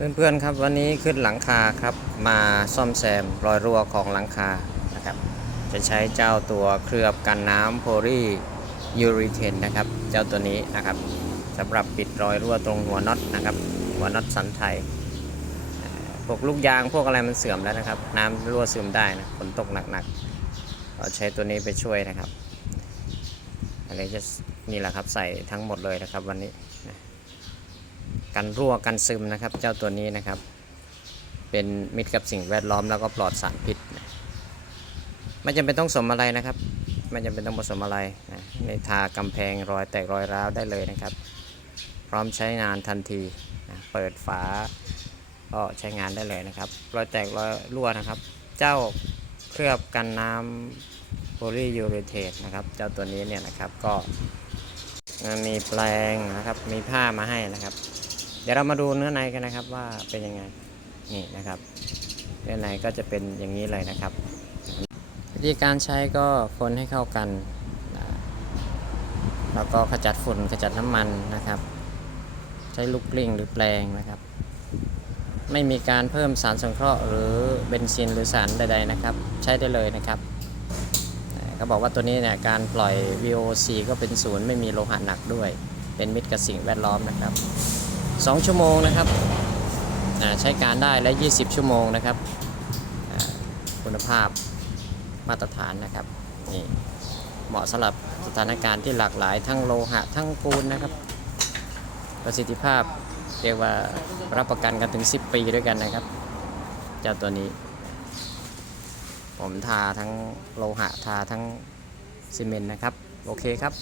เพื่อนๆครับวันนี้ขึ้นหลังคาครับมาซ่อมแซมรอยรั่วของหลังคานะครับจะใช้เจ้าตัวเคลือบกันน้ำโพลียูริเทนนะครับเจ้าตัวนี้นะครับสำหรับปิดรอยรั่วตรงหัวน็อตนะครับหัวน็อตสันไทยพวกลูกยางพวกอะไรมันเสื่อมแล้วนะครับ น้ำรั่วซึมได้นะฝนตกหนักๆเราใช้ตัวนี้ไปช่วยนะครับอะไรจะนี่แหละครับใส่ทั้งหมดเลยนะครับวันนี้ กันรั่วกันซึมนะครับ เจ้าตัวนี้นะครับ เป็นมิตรกับสิ่งแวดล้อมแล้วก็ปลอดสารพิษไม่จำเป็นต้องสมอะไรนะครับ ไม่จำเป็นต้องผสมอะไรนะในทากำแพงรอยแตกรอยร้าวได้เลยนะครับ พร้อมใช้งานทันทีนะเปิดฝาก็ใช้งานได้เลยนะครับ รอยแตกรอยรั่วนะครับ เจ้าเคลือบกันน้ำโพลียูเรเทตนะครับ เจ้าตัวนี้เนี่ยนะครับก็มีแปลงนะครับ มีผ้ามาให้นะครับ เดี๋ยวเรามาดูเนื้อในกันนะครับว่าเป็นยังไงนี่นะครับ เนื้อในก็จะเป็นอย่างนี้เลยนะครับ วิธีการใช้ก็คนให้เข้ากัน แล้วก็ขจัดฝุ่นขจัดน้ำมันนะครับ ใช้ลูกกลิ้งหรือแปลงนะครับ ไม่มีการเพิ่มสารสังเคราะห์หรือเบนซินหรือสารใดๆนะครับ ใช้ได้เลยนะครับเขาบอกว่าตัวนี้เนี่ยการปล่อย VOC ก็เป็นศูนย์ไม่มีโลหะหนักด้วย เป็นมิตรกับสิ่งแวดล้อมนะครับ 2 ชั่วโมงนะครับใช้การได้และ 20 ชั่วโมงนะครับคุณภาพมาตรฐานนะครับนี่เหมาะสำหรับสถานการณ์ที่หลากหลายทั้งโลหะทั้งปูนนะครับ ประสิทธิภาพเรียกว่ารับประกันกันถึง 10 ปีด้วยกันนะครับ เจ้าตัวนี้ ผมทาทั้งโลหะทาทั้งซีเมนต์นะครับ โอเคครับ